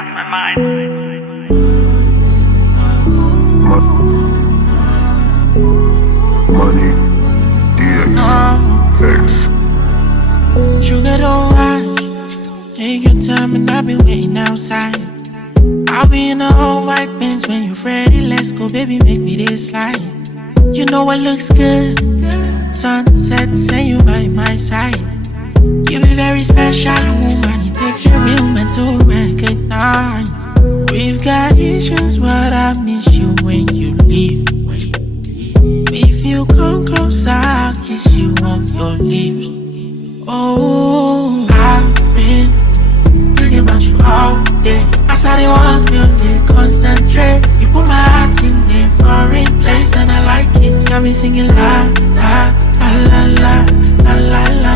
lost my mind. Money, DX, Sugar don't rush, take your time and I've been waiting outside. I'll be in the whole white Benz when you're ready. Let's go, baby, make me this slide. You know what looks good? Sunsets and you by my side. You be very special, woman. It takes a real man to recognize. We've got issues, but I miss you when you leave. If you come closer, I'll kiss you on your lips. Oh, I've been thinking about you all day. As I walk, you they concentrate. You put my heart in a foreign place, and I like it. Got me singing la la la la la la la la.